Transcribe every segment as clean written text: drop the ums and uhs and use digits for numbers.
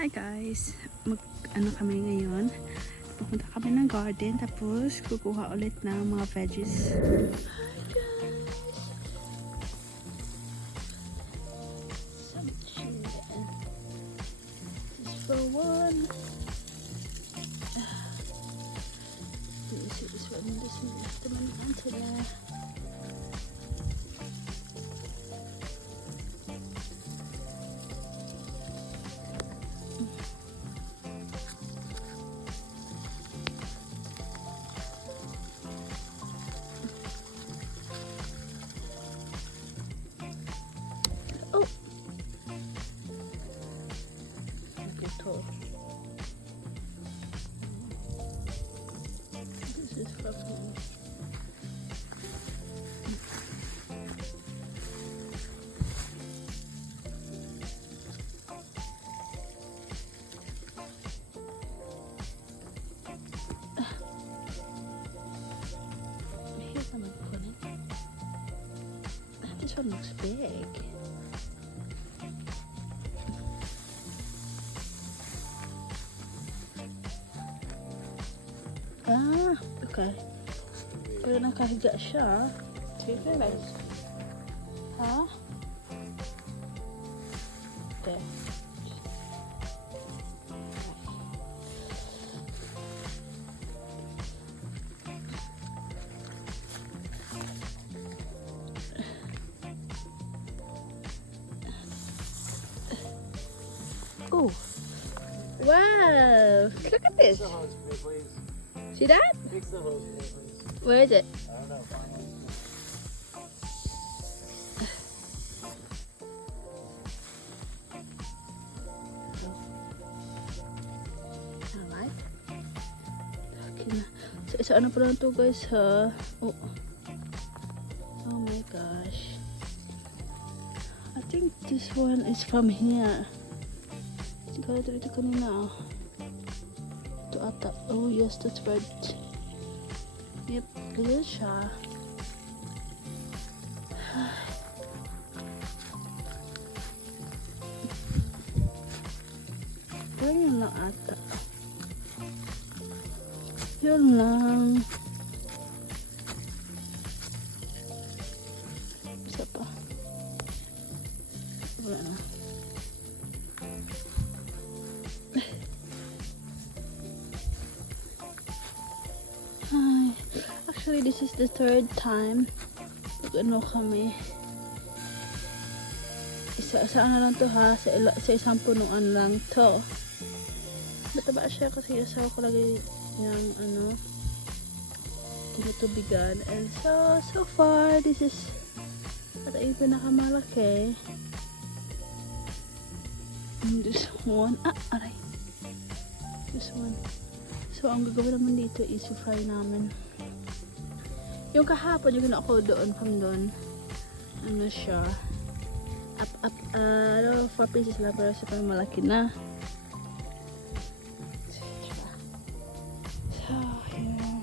Hi guys! Ano kami ngayon? Pupunta kami ng garden tapos kukuha ulit ng mga veggies. Hi guys! Some chicken. This is for one. This one. This teman antara. Oh! Ito. This is for me. Here's some put it. This one looks big. Ah, okay. Pero nakahiga siya. Sige, guys. Ha? Okay. Oh. Wow. Look at this. Fix the hose for me, please. See that? Fix the hose for me, please. Where is it? I don't know. Find one. Alright. Okay na. So, isa ano pa lang to guys ha? Oh. Oh my gosh. I think this one is from here. Siguro ito kanina oh. Ito ata. Oh yes, that's right. Yep, ganyan siya. Ganyan lang ata. Yun lang. Isa pa. Wala na. Ay. Actually, this is the third time. Ano kami. Sa ano lang to ha. Sa isang punuan lang to. Mataba siya kasi asawa ko lagi yung ano tinutubigan. And so far this is at yung pinakamalaki. And this one aray, this one. So ang gagawin naman dito is fry namin. Yung kahapon yung ako doon from doon ano siya up 4 pieces lang pero sa pang malaki na. So yeah.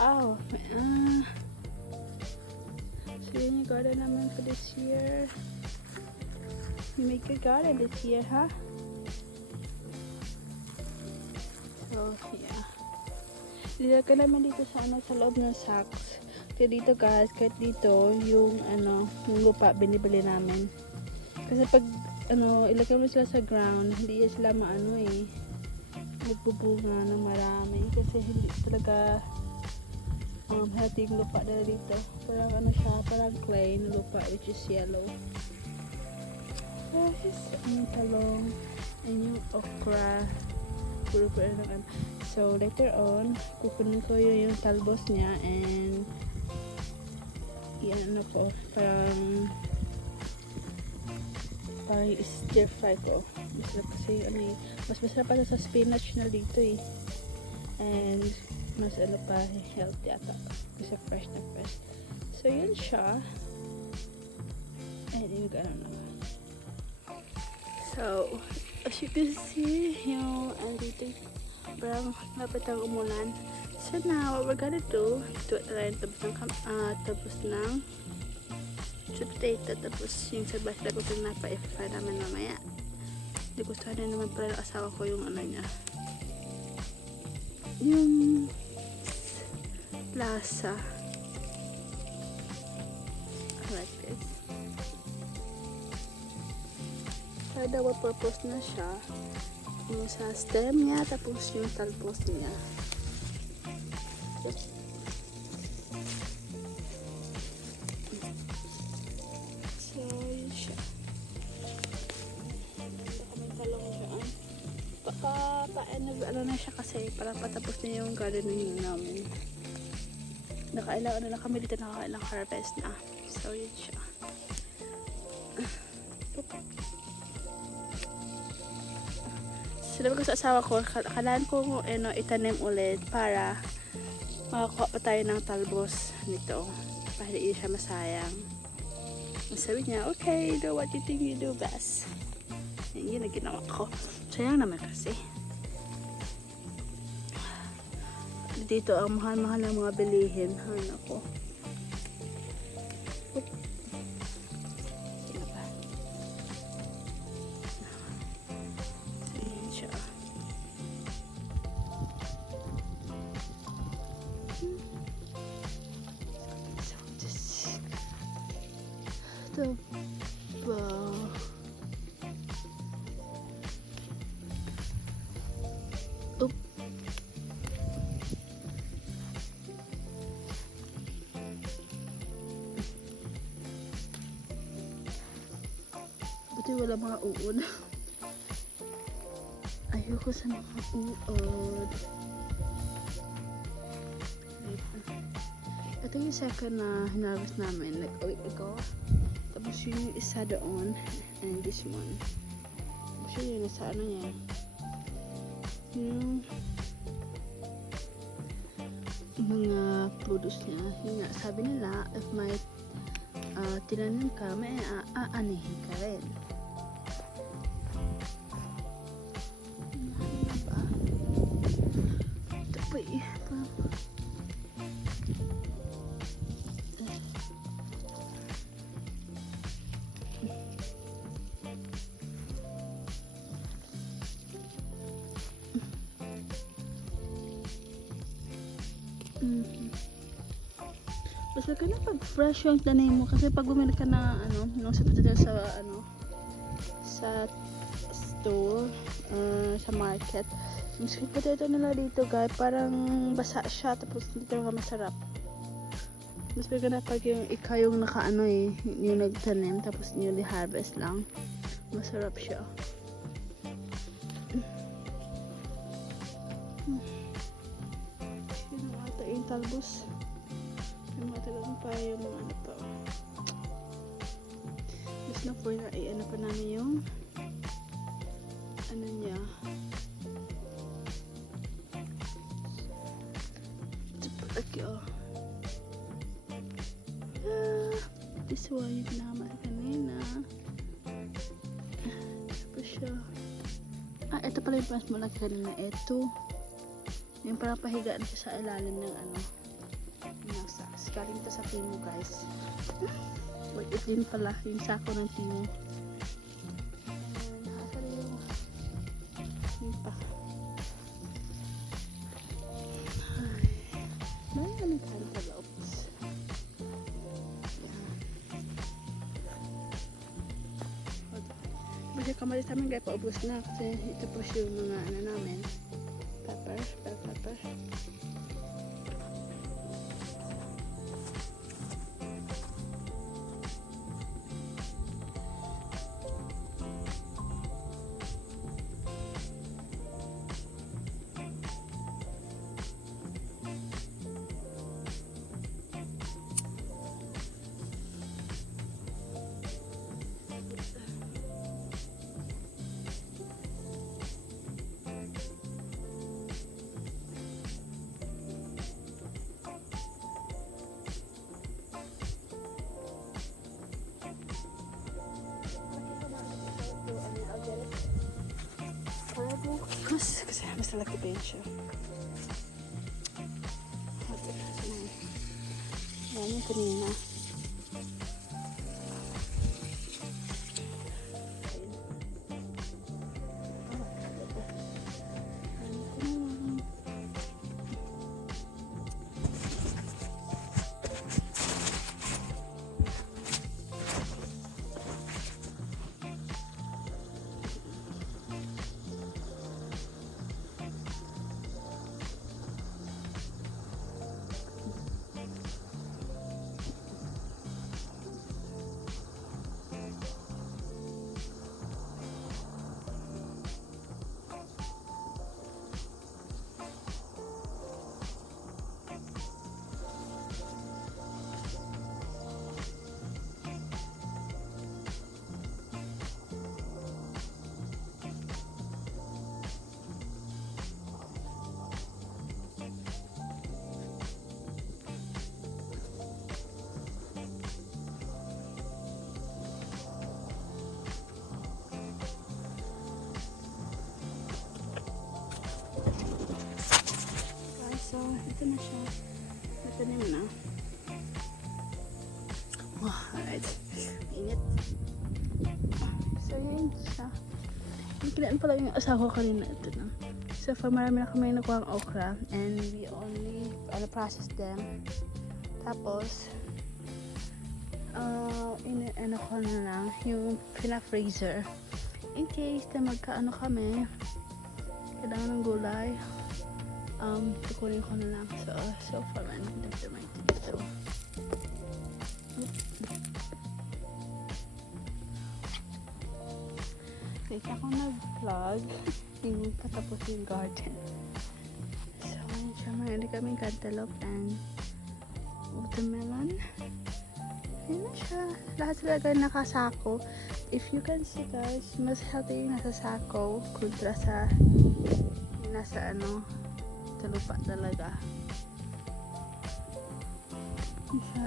Oh, so yun yung garden namin for this year. You make a garden this year, huh? So, yeah. Nilagay naman dito sa sa loob ng sacks. Kaya dito guys, kahit dito, yung yung lupa binibili namin. Kasi pag ilagay mo sila sa ground, hindi sila nagbubunga ng marami. Kasi hindi talaga healthy yung lupa nila dito. Parang siya, parang clay na lupa which is yellow. Guys, yung talong and yung okra. Puro naman. So later on, kukunin ko yung talbos niya and ko, parang stir fry ko. Masarap kasi mas masarap pa sa spinach na dito eh. And mas pa, healthy ata. Kasi fresh na fresh. So yun siya. And yung so, as you can see, yung andito parang lapit ang umulan. So now, what we're gonna do, ito tayo tapos ng sweet potato, tapos yung sa basla ko pinapa i-fry namin mamaya. Gustuhan na naman pala ng asawa ko yung ano niya, yung lasa. I like this. Para double purpose na siya. Yung sa stem niya, tapos yung talbos niya. So, yun siya. May talong dyan. Ano na siya kasi, para patapos na yung gardening namin. Nakailang ano na kami dito, nakakailang harvest na. So, yun siya. Sinabi ko sa asawa ko, kailangan ko itanim ulit para makakuha pa tayo ng talbos nito. Para hindi siya masayang. Sabi niya, okay, do what you think you do best. Yun ang ginawa ko. Sayang naman kasi. Dito ang mahal-mahal ng mga bilihin. Hana ko. Ayan siya. So, just the bow. Oop. Buti wala mga uod. Ayoko sa mga uod. Ito yung second na hinarvest namin like a week ago. Tapos yung isa doon and this one. Tapos yun nasa ano niya. Yung mga produce niya. Yung nga, sabi nila if may tinanim ka, may aanihin ka rin. Ano ba? Ito pa eh. Basta ka na pag fresh yung tanim mo kasi pag bumili ka na yung sa potato sa store, sa market, yung sweet potato nila dito guys, parang basa siya tapos hindi talaga masarap. Mas pag na pag yung ikaw yung yung nagtanim tapos yung di-harvest lang, masarap siya. Yun ang ata yung talbos. Yung mga talagang pa yung mga ano pa. Mas na po na ano pa namin yung ano niya. Lagi this one yung naman kanina. Tapos siya. Ito pala yung mas malaki kanina. Ito. Yung parang pahiga na siya sa ilalim ng nasa. Galing ito sa timo guys. Wait, ito din pala yung sako ng timo. Nakakala yung pa. Ay, may tayo sa loob. Kasi kamalis namin guys, paubos na kasi ito po yung mga namin. Pepper. Kasi mas laki pa yun siya. Yan yung kanina. tanim na. Oh, alright. Init. So, yun siya. Kilaan pala yung asawa ko kanina. Ito na. So far, marami na kami nakuha ang okra. And we only process them. Tapos, ano ko na lang, yung pina-freezer. In case na magkaano kami, kailangan ng gulay, kukunin ko na lang. So far, man, dito may dito. Kasi ako nag-vlog yung katapos yung garden. So, siya, mayroon kaming cantaloupe and watermelon. Ayun na siya. Lahat talaga nakasako. If you can see guys, mas healthy yung nasa sako kontra sa yung nasa sa lupa talaga.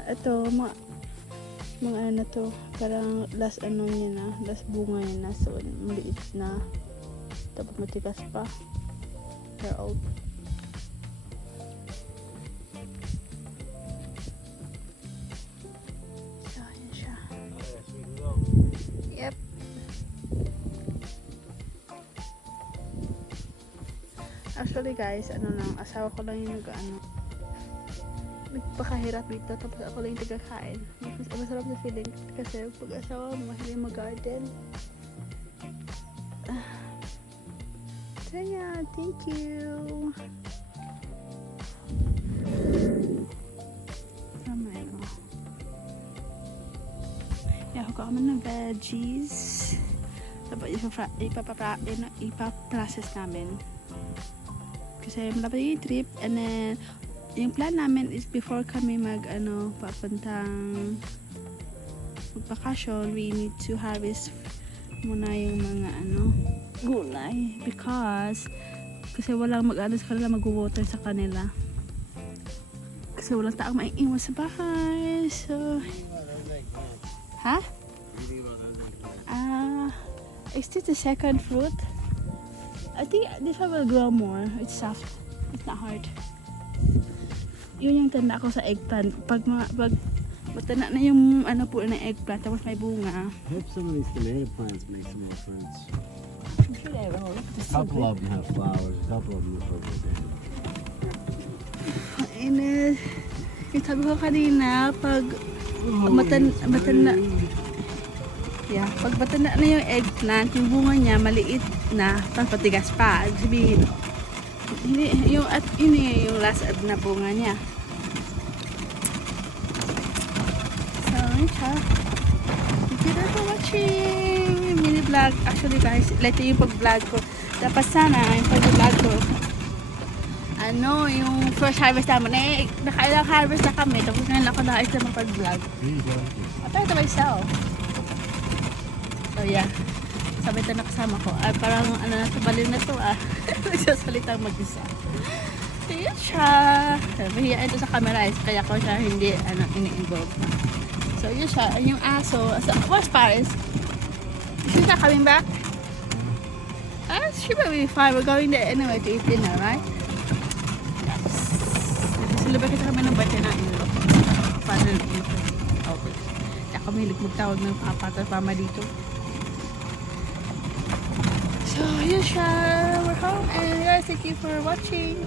Ito, mga ano to, parang last niya na, last bunga niya na, so maliit na, tapos matigas pa. They're old. So, yun siya. Yep. Actually guys, asawa ko lang yung nagpakahirap dito, tapos ako lang yung tagakain. Masarap na feeling kasi pag asawa mo mahilig mag-garden. So yeah, thank you. Ako kami ng veggies. Tapos ipaprocess namin. Kasi malapit yung trip, and then yung plan namin is before kami papuntang vacation, we need to harvest muna yung mga gulay kasi walang sa kanila, mag-water sa kanila kasi walang taong maiiwan sa bahay. So is this the second fruit? I think this one will grow more. It's soft. It's not hard. Yun yung tanda ko sa eggplant. Pag matanda na yung po ng eggplant, tapos may bunga. I hope some of these tomato plants make some more fruits. I'm sure they will. A couple of them have flowers. A couple of them look like they're dead. Init. Yung sabi ko kanina, pag matanda na yung eggplant, yung bunga niya maliit na, tapos patigas pa. Sabihin, hindi, yung last na bunga niya. So, yun siya. Thank you for watching mini vlog. Actually guys, ito yung pag-vlog ko. Dapat sana, yung pag-vlog ko, yung first harvest namin, nakailang harvest na kami, tapos ngayon ako nakais na mapag-vlog. Ito myself. So yeah, sabi ito nakasama ko. Parang nasabalin na to nagsasalitang mag-isa. So yun siya. Mahiya ito sa camera kaya ko siya hindi ini-involve na. So yun siya. Yung aso. What's Paris? She's not coming back? She will be fine. We're going there anyway to eat dinner, right? Yes. Silubay kita kami ng batya ng ilo. Paano ng ilo? Okay. Kaya kami magtawag ng papa at mama dito. So, yun siya. We're home and guys, thank you for watching.